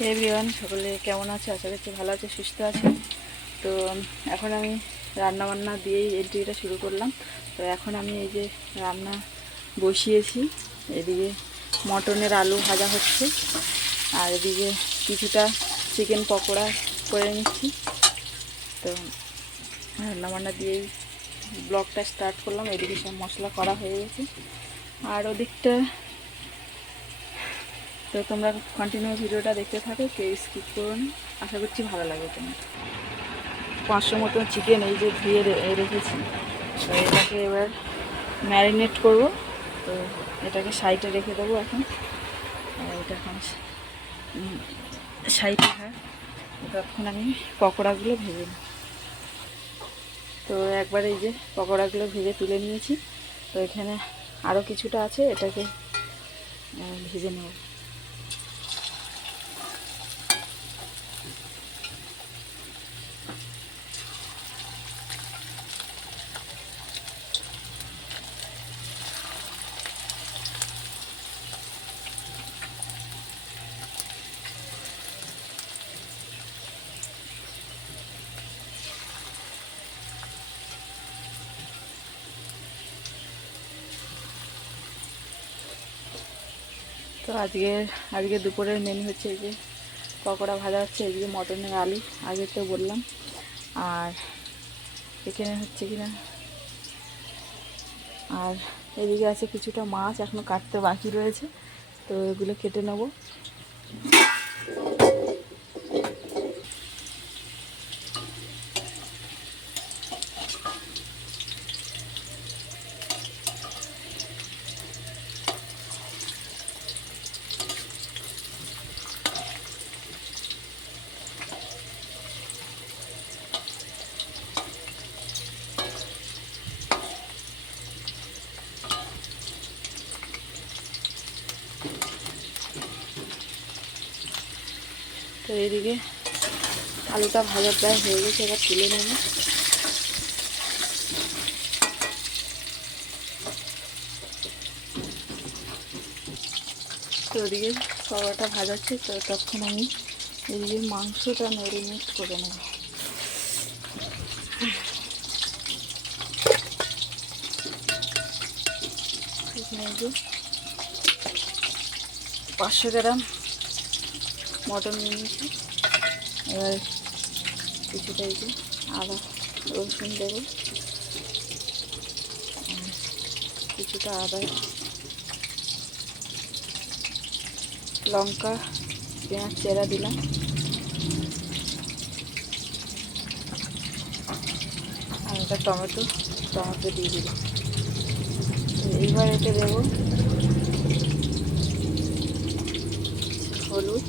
হে everyone, সকলে কেমন আছে? আশা করছি ভালো আছে, সুস্থ আছে। তো এখন আমি রান্নাবান্না দিয়েই এন্ট্রিটা শুরু করলাম। তো এখন আমি এই যে রান্না বসিয়েছি, এদিকে মটনের আলু ভাজা হচ্ছে আর এদিকে কিছুটা চিকেন পকোড়া করে নিচ্ছি। তো রান্নাবান্না দিয়েই ব্লগটা স্টার্ট করলাম। এদিকে সব মশলা করা হয়ে গেছে আর ওদিকটা। তো তোমরা কন্টিনিউ ভিডিওটা দেখতে থাকো, কেউ স্কিপ করো না, আশা করছি ভালো লাগবে তোমার। 500 মতন চিকেন এই যে ধুয়ে রেখেছি। তো এটাকে এবার ম্যারিনেট করব। তো এটাকে সাইডে রেখে দেবো এখন। এটা এখন সাইডে থাক, ততক্ষণ আমি পকোড়াগুলো ভেজে নিই। তো একবার এই যে পকোড়াগুলো ভেজে তুলে নিয়েছি। তো এখানে আরও কিছুটা আছে, এটাকে ভেজে নেব। তো আজকে দুপুরের মেনু হচ্ছে এই যে পকোড়া ভাজা হচ্ছে, এদিকে মটনের আলু আগে তো বললাম, আর এখানে হচ্ছে কিনা আর এদিকে আছে কিছুটা মাছ এখনও কাটতে বাকি রয়েছে। তো এগুলো কেটে নেব। তো এদিকে আলুটা ভাজা প্রায় হয়ে গেছে, এবার তুলে নেব। তো ওদিকে পকোড়াটা ভাজাচ্ছে, তো তখন আমি এদিকে মাংসটা ম্যারিনেট করে নেব। এখানে যে 500 গ্রাম মটন নিয়েছি। এবার কিছুটা এই যে আদা রসুন দেব, কিছুটা আদা, লঙ্কা, পেঁয়াজ চেরা দিলাম, আর একটা টমেটো দিয়ে দিলাম। এইবার এতে দেব হলুদ,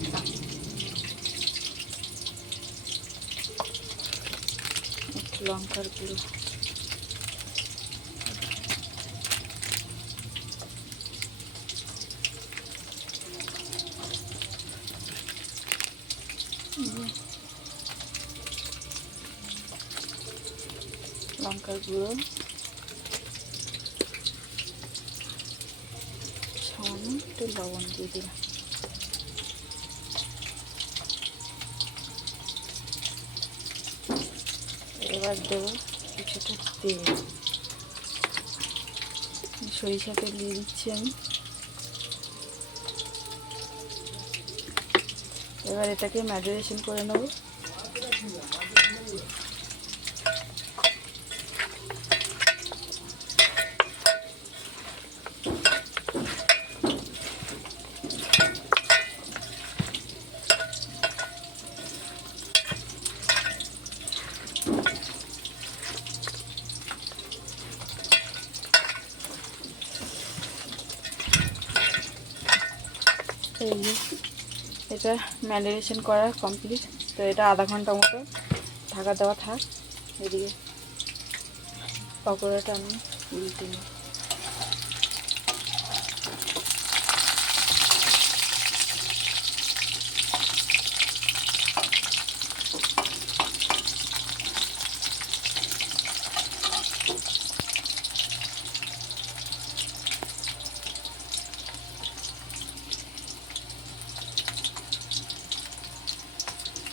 একটু লঙ্কার গুঁড়ো, লঙ্কার গুঁড়ো, সামান্য একটু লবণ দিয়ে দিলাম। এবার দেবো কিছুটা তেল, সরিষা তেল দিয়ে দিচ্ছি আমি। এবার এটাকে ম্যারিনেশন করে নেব। এটা ম্যারিনেশন করা কমপ্লিট। তো এটা আধা ঘন্টা মতো ঢাকা দেওয়া থাক। এদিকে পকোড়াটা আমি উল্টে নিই।